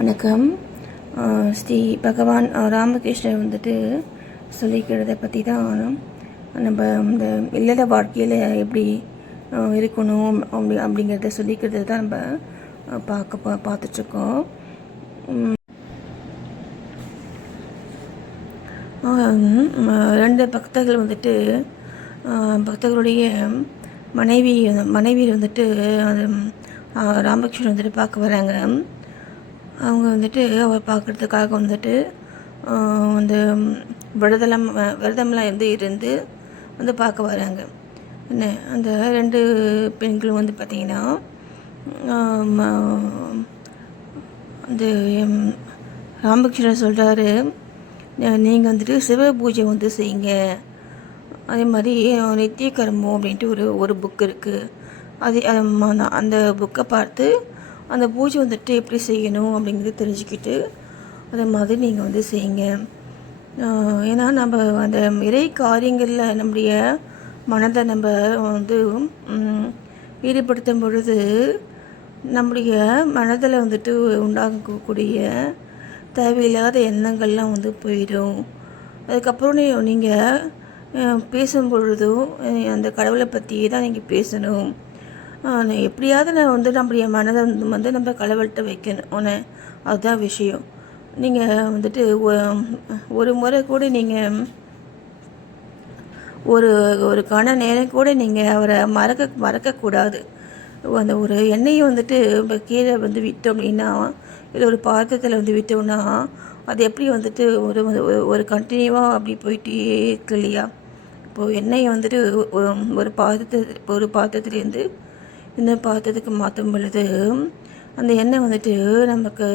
வணக்கம். ஸ்ரீ பகவான் ராமகிருஷ்ணர் வந்துட்டு சொல்லிக்கிறத பற்றி தான் நம்ம இந்த இல்லற வாழ்க்கையில் எப்படி இருக்கணும் அப்படிங்கிறத சொல்லிக்கிறது தான் நம்ம பார்த்துட்ருக்கோம். ரெண்டு பக்தர்கள் வந்துட்டு பக்தர்களுடைய மனைவியர் வந்துட்டு ராமகிருஷ்ணன் வந்துட்டு பார்க்க வராங்க. அவங்க வந்துட்டு அவர் பார்க்குறதுக்காக வந்துட்டு அந்த விரதம்லாம் இருந்து வந்து பார்க்க வராங்க. என்ன அந்த ரெண்டு பெண்களும் வந்து பார்த்திங்கன்னா அந்த ராமகிருஷ்ணன் சொல்கிறாரு, நீங்கள் வந்துட்டு சிவ பூஜை வந்து செய்யுங்க. அதே மாதிரி நித்திய கர்மம் அப்படின்ட்டு ஒரு புக் இருக்குது. அந்த புக்கை பார்த்து அந்த பூஜை வந்துட்டு எப்படி செய்யணும் அப்படிங்கிறது தெரிஞ்சுக்கிட்டு அதே மாதிரி நீங்கள் வந்து செய்யுங்க. ஏன்னா நம்ம அந்த இறை காரியங்களில் நம்முடைய மனதை நம்ம வந்து ஈடுபடுத்தும் பொழுது நம்முடைய மனதில் வந்துட்டு உண்டாகக்கூடிய தேவையில்லாத எண்ணங்கள்லாம் வந்து போயிடும். அதுக்கப்புறம் நீங்கள் பேசும் பொழுதும் அந்த கடவுளை பற்றியே தான் நீங்கள் பேசணும். எப்படியாவது நான் வந்து நம்முடைய மனதை வந்து நம்ம கடவுள்கிட்ட வைக்கணும். அதுதான் விஷயம். நீங்கள் வந்துட்டு ஒரு முறை கூட நீங்கள் ஒரு கண நேரம் கூட நீங்கள் அவரை மறக்கக்கூடாது. அந்த ஒரு எண்ணெயை வந்துட்டு இப்போ கீழே வந்து விட்டோம் அப்படின்னா, இல்லை ஒரு பாத்திரத்தில் வந்து விட்டோம்னா அது எப்படி வந்துட்டு ஒரு கண்டினியூவாக அப்படி போயிட்டே இருக்கு இல்லையா? இப்போது எண்ணெயை வந்துட்டு ஒரு பாத்திரத்துலேருந்து இந்த பாத்திரத்துக்கு மாற்றும் பொழுது அந்த எண்ணெய் வந்துட்டு நமக்கு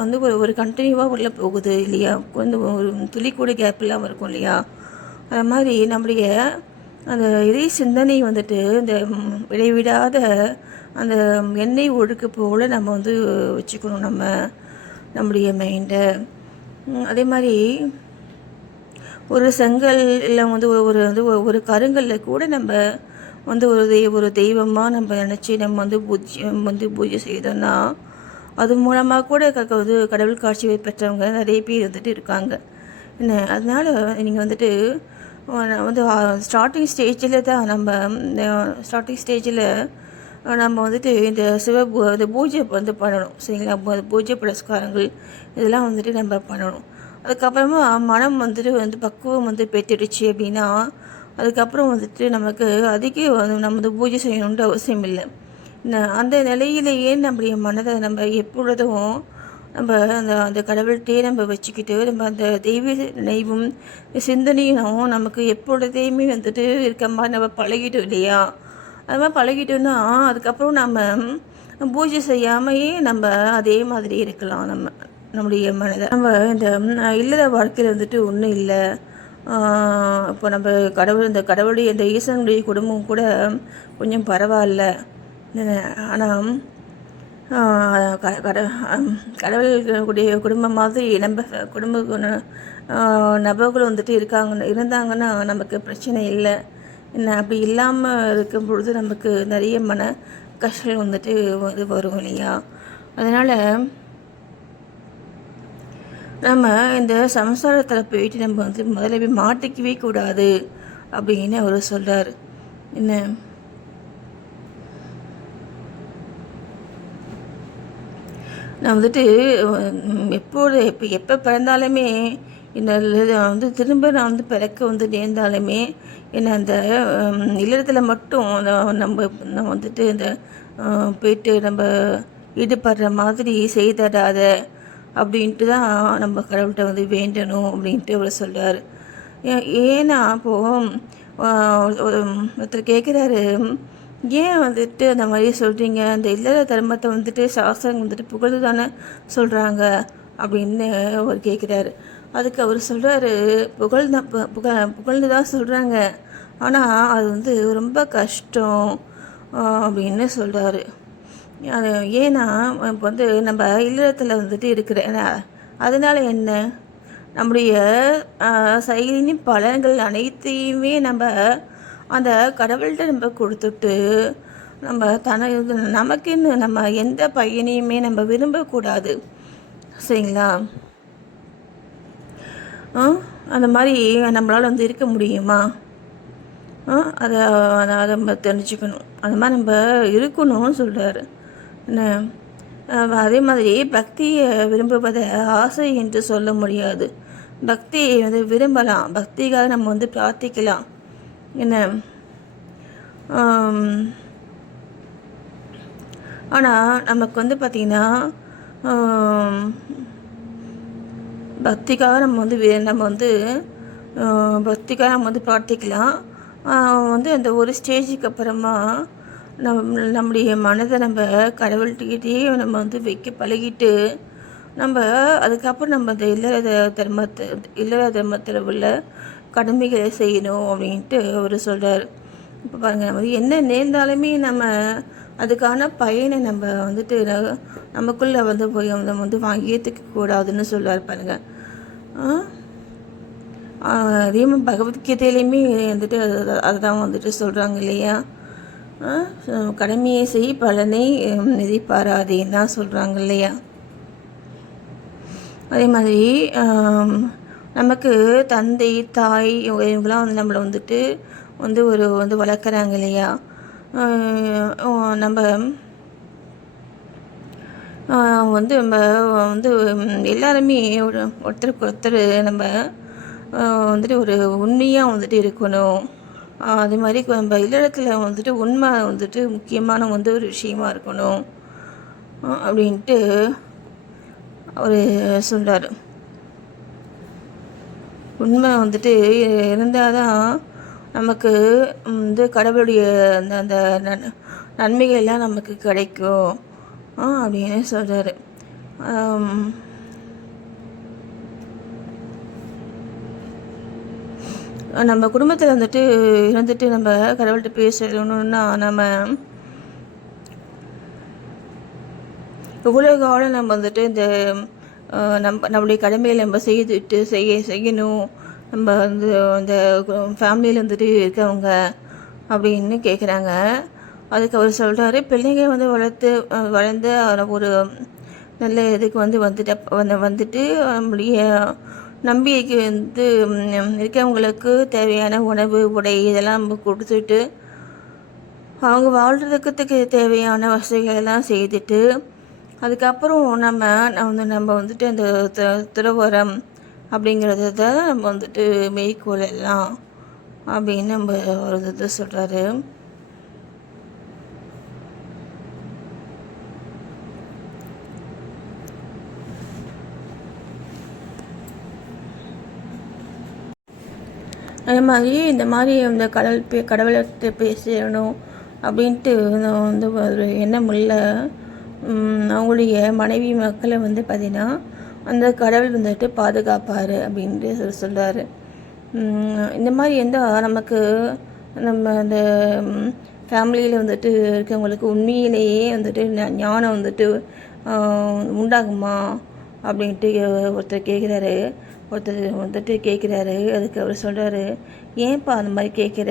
வந்து ஒரு கண்டினியூவாக உள்ளே போகுது இல்லையா? கொஞ்சம் ஒரு துளி கூட கேப் இல்லாமல் இருக்கும் இல்லையா? அது மாதிரி நம்முடைய அந்த இறை சிந்தனை வந்துட்டு இந்த இடைவிடாத அந்த எண்ணெய் ஒழுக்கு போல் நம்ம வந்து வச்சுக்கணும் நம்முடைய மைண்டை. அதே மாதிரி ஒரு செங்கல் இல்லை வந்து ஒரு கருங்கல்ல கூட நம்ம வந்து ஒரு தெய்வமாக நம்ம நினச்சி நம்ம வந்து பூஜை செய்தோம்னா அது மூலமாக கூட கடவுள் காட்சி பெற்றவங்க நிறைய பேர் வந்துட்டு இருக்காங்க. என்ன அதனால் நீங்கள் வந்துட்டு வந்து ஸ்டார்டிங் ஸ்டேஜில் தான் நம்ம வந்துட்டு இந்த இந்த பூஜை வந்து பண்ணணும். சரிங்களா? பூஜை புரஸ்காரங்கள் இதெல்லாம் வந்துட்டு நம்ம பண்ணணும். அதுக்கப்புறமா மனம் வந்துட்டு பக்குவம் வந்து பெற்றுடுச்சு அப்படின்னா அதுக்கப்புறம் வந்துட்டு நமக்கு அதுக்கே நம்ம வந்து பூஜை செய்யணுன்ற அவசியம் இல்லை. அந்த நிலையிலேயே நம்முடைய மனதை நம்ம எப்பொழுதும் நம்ம அந்த கடவுள்கிட்டே நம்ம வச்சுக்கிட்டு நம்ம அந்த தெய்வ நினைவும் சிந்தனையும் நமக்கு எப்பொழுதையுமே வந்துட்டு இருக்க மாதிரி நம்ம பழகிட்டோம் இல்லையா? அது மாதிரி பழகிட்டோன்னா அதுக்கப்புறம் நம்ம பூஜை செய்யாமையே நம்ம அதே மாதிரி இருக்கலாம். நம்முடைய மனதை நம்ம இந்த இல்லற வாழ்க்கையில் வந்துட்டு ஒன்றும் இல்லை. இப்போ நம்ம கடவுளுடைய இந்த ஈசனுடைய குடும்பம் கூட கொஞ்சம் பரவாயில்ல. ஆனால் கடவுளுடைய குடும்பம் மாதிரி நம்ம நபர்கள் வந்துட்டு இருந்தாங்கன்னா நமக்கு பிரச்சனை இல்லை. என்ன அப்படி இல்லாமல் இருக்கும் பொழுது நமக்கு நிறைய மன கஷ்டம் வந்துட்டு வரும் இல்லையா? அதனால் நம்ம இந்த சம்சாரத்தில் போயிட்டு நம்ம வந்து முதல்ல போய் மாட்டிக்கவே கூடாது அப்படின்னு அவர் சொல்கிறார். என்ன நான் வந்துட்டு எப்போ பிறந்தாலுமே இந்த வந்து திரும்ப நான் வந்து பிறக்க வந்து நேர்ந்தாலுமே என்ன அந்த இல்லறத்தில் மட்டும் நம்ம வந்துட்டு இந்த போயிட்டு நம்ம ஈடுபடுற மாதிரி செய்திடாத அப்படின்ட்டு தான் நம்ம கடவுள்கிட்ட வந்து வேண்டணும் அப்படின்ட்டு அவர் சொல்கிறார். ஏன்னா இப்போது ஒருத்தர் கேட்குறாரு, ஏன் வந்துட்டு அந்த மாதிரி சொல்கிறீங்க? அந்த இல்லற தர்மத்தை வந்துட்டு சாஸ்திரம் வந்துட்டு புகழ்ந்து தானே சொல்கிறாங்க அப்படின்னு அவர் கேட்குறாரு. அதுக்கு அவர் சொல்கிறாரு, புகழ்ந்து தான் சொல்கிறாங்க, ஆனால் அது வந்து ரொம்ப கஷ்டம் அப்படின்னு சொல்கிறாரு. அது ஏன்னா இப்போ வந்து நம்ம இல்லறத்தில் வந்துட்டு இருக்கிற அதனால் என்ன நம்முடைய செயலின் பலன்கள் அனைத்தையுமே நம்ம அந்த கடவுள்கிட்ட நம்ம கொடுத்துட்டு நம்ம நமக்குன்னு நம்ம எந்த பையனையுமே நம்ம விரும்பக்கூடாது. சரிங்களா? அந்த மாதிரி நம்மளால் வந்து இருக்க முடியுமா? அதை அதை நம்ம தெரிஞ்சுக்கணும். அந்த மாதிரி நம்ம இருக்கணும்னு சொல்கிறாரு. என்ன அதே மாதிரி பக்தியை விரும்புவதை ஆசை என்று சொல்ல முடியாது. பக்தியை வந்து விரும்பலாம், பக்திக்காக நம்ம வந்து பிரார்த்திக்கலாம். என்ன ஆனால் நமக்கு வந்து பார்த்திங்கன்னா பக்திக்காக நம்ம வந்து பக்திக்காக நம்ம வந்து பிரார்த்திக்கலாம். வந்து அந்த ஒரு ஸ்டேஜுக்கு அப்புறமா நம்முடைய மனதை நம்ம கடவுள்கிட்டயே நம்ம வந்து வைக்க பழகிட்டு நம்ம அதுக்கப்புறம் நம்ம அந்த இல்லற தர்மத்தில் உள்ள கடமைகளை செய்யணும் அப்படின்ட்டு அவர் சொல்கிறார். இப்போ பாருங்கள், நம்ம என்ன நேர்ந்தாலுமே நம்ம அதுக்கான பயனை நம்ம வந்துட்டு நமக்குள்ளே வந்து போய் நம்ம வந்து வாங்கியத்துக்க கூடாதுன்னு சொல்லுவார் பாருங்கள். அதே மாதிரி பகவத்கீதையிலையுமே வந்துட்டு அதுதான் வந்துட்டு சொல்கிறாங்க இல்லையா? கடமையை செய் பலனை எதிர்பாராதேன்னு தான் சொல்கிறாங்க இல்லையா? அதே மாதிரி நமக்கு தந்தை தாய் இவங்களாம் வந்து நம்மளை வந்துட்டு வந்து வளர்க்குறாங்க இல்லையா? நம்ம வந்து எல்லாருமே ஒருத்தருக்கு ஒருத்தர் நம்ம வந்துட்டு ஒரு உண்மையாக வந்துட்டு இருக்கணும். அது மாதிரி நம்ம இல்லறத்தில் வந்துட்டு உண்மை வந்துட்டு முக்கியமான வந்து ஒரு விஷயமா இருக்கணும் அப்படின்ட்டு அவர் சொல்கிறார். உண்மை வந்துட்டு இருந்தால் தான் நமக்கு வந்து கடவுளுடைய அந்த அந்த நன்மைகள் எல்லாம் நமக்கு கிடைக்கும் அப்படின்னு சொல்கிறாரு. நம்ம குடும்பத்தில் வந்துட்டு இருந்துட்டு நம்ம கடவுள்கிட்ட பேசணுன்னா நம்ம இவ்வளோ காலம் நம்ம வந்துட்டு இந்த நம்மளுடைய கடமையில் நம்ம செய்யணும். நம்ம வந்து அந்த ஃபேமிலியில் வந்துட்டு இருக்கவங்க அப்படின்னு கேட்குறாங்க. அதுக்கு அவர் சொல்கிறாரு, பிள்ளைங்க வந்து வளர்ந்து ஒரு நல்ல இதுக்கு வந்துட்டு நம்முடைய நம்பிக்கைக்கு வந்து இருக்கவங்களுக்கு தேவையான உணவு உடை இதெல்லாம் நம்ம கொடுத்துட்டு அவங்க வாழ்கிறதுக்கு தேவையான வசதிகள் எல்லாம் செய்துட்டு அதுக்கப்புறம் நம்ம வந்துட்டு அந்த துறவரம் அப்படிங்கிறத நம்ம வந்துட்டு மேற்கொள்ளலாம் அப்படின்னு நம்ம ஒரு இது சொல்கிறாரு. அதே மாதிரி இந்த மாதிரி அந்த கடவுள்கிட்ட பேசணும் அப்படின்ட்டு வந்து ஒரு எண்ணம் உள்ள அவங்களுடைய மனைவி மக்களை வந்து பார்த்திங்கன்னா அந்த கடவுள் வந்துட்டு பாதுகாப்பார் அப்படின்ட்டு சொல்கிறாரு. இந்த மாதிரி இருந்தால் நமக்கு நம்ம அந்த ஃபேமிலியில் வந்துட்டு இருக்கவங்களுக்கு உண்மையிலேயே வந்துட்டு ஞானம் வந்துட்டு உண்டாகுமா அப்படின்ட்டு ஒருத்தர் வந்துட்டு கேட்குறாரு. அதுக்கு அவர் சொல்கிறாரு, ஏன்ப்பா அந்த மாதிரி கேட்குற?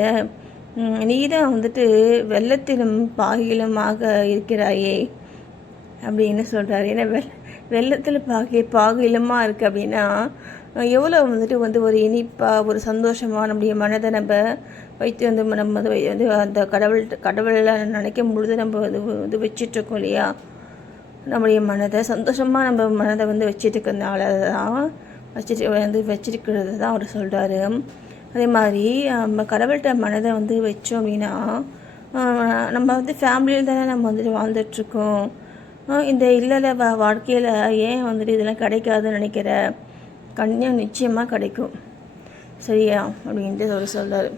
நீ தான் வந்துட்டு வெள்ளத்திலும் பாகிலுமாக இருக்கிறாயே அப்படின்னு சொல்கிறாரு. ஏன்னா வெள்ளத்தில் பாகிலமாக இருக்குது அப்படின்னா எவ்வளோ வந்துட்டு ஒரு இனிப்பாக ஒரு சந்தோஷமாக நம்முடைய மனதை நம்ம வைத்து நம்ம வந்து அந்த கடவுளை நினைக்கும் பொழுது நம்ம இது வச்சிட்ருக்கோம் இல்லையா? நம்முடைய மனதை சந்தோஷமாக நம்ம மனதை வந்து வச்சுட்டு இருக்கிறதுனால தான் வச்சிருக்கிறது தான் அவர் சொல்கிறாரு. அதே மாதிரி நம்ம கடவுள்கிட்ட மனதை வந்து வச்சோம் அப்படின்னா நம்ம வந்து ஃபேமிலியில் தானே நம்ம வந்துட்டு வாழ்ந்துட்டுருக்கோம். இந்த இல்லற வாழ்க்கையில் ஏன் வந்துட்டு இதெல்லாம் கிடைக்காதுன்னு நினைக்கிற? நிச்சயமாக கிடைக்கும், சரியா அப்படின்ட்டு அவர் சொல்கிறார்.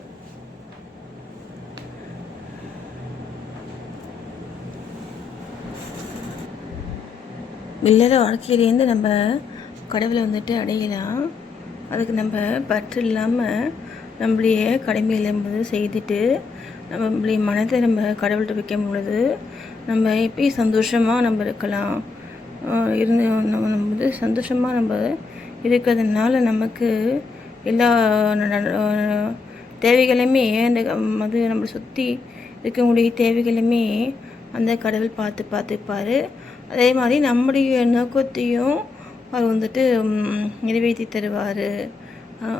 இல்லற வாழ்க்கையிலேருந்து நம்ம கடவுளை வந்துட்டு அடையலாம். அதுக்கு நம்ம பற்று இல்லாமல் நம்மளுடைய கடமையில் என்பது செய்துட்டு நம்மளுடைய மனதை நம்ம கடவுள்கிட்ட வைக்கும் பொழுது நம்ம எப்பயும் சந்தோஷமாக நம்ம இருக்கலாம். நம்ம வந்து சந்தோஷமாக நம்ம இருக்கிறதுனால நமக்கு எல்லா தேவைகளையுமே அது நம்மளை சுற்றி இருக்கக்கூடிய தேவைகளுமே அந்த கடவுள் பார்த்துப்பார். அதே மாதிரி நம்முடைய நோக்கத்தையும் அவர் வந்துட்டு நிறைவேற்றி தருவார்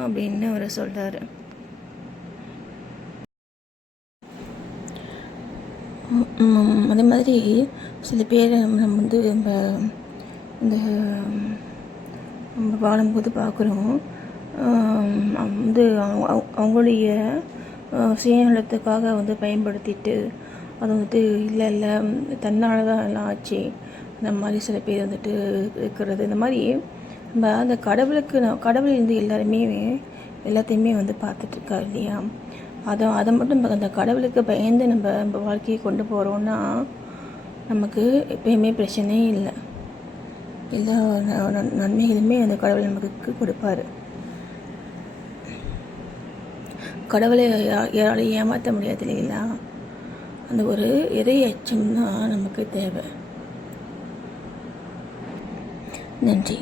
அப்படின்னு அவர் சொல்கிறார். அதே மாதிரி சில பேர் நம்ம வந்து இந்த நம்ம வாழும்போது பார்க்குறோம், வந்து அவங்களுடைய சுயநலத்துக்காக வந்து பயன்படுத்திட்டு அது வந்துட்டு இல்லை தன்னால் தான் எல்லாம் ஆச்சு, அந்த மாதிரி சில பேர் வந்துட்டு இருக்கிறது. இந்த மாதிரி நம்ம அந்த கடவுள் வந்து எல்லாத்தையுமே வந்து பார்த்துட்ருக்காரு இல்லையா? அதை மட்டும் நம்ம அந்த கடவுளுக்கு பயந்து நம்ம வாழ்க்கையை கொண்டு போகிறோன்னா நமக்கு எப்பயுமே பிரச்சனையே இல்லை. எல்லா நன்மைகளுமே அந்த கடவுள் நமக்கு கொடுப்பாரு. கடவுளை யாராலையும் ஏமாற்ற முடியாது இல்லைங்களா? அந்த ஒரு இறை அச்சம் தான் நமக்கு தேவை. நன்றி.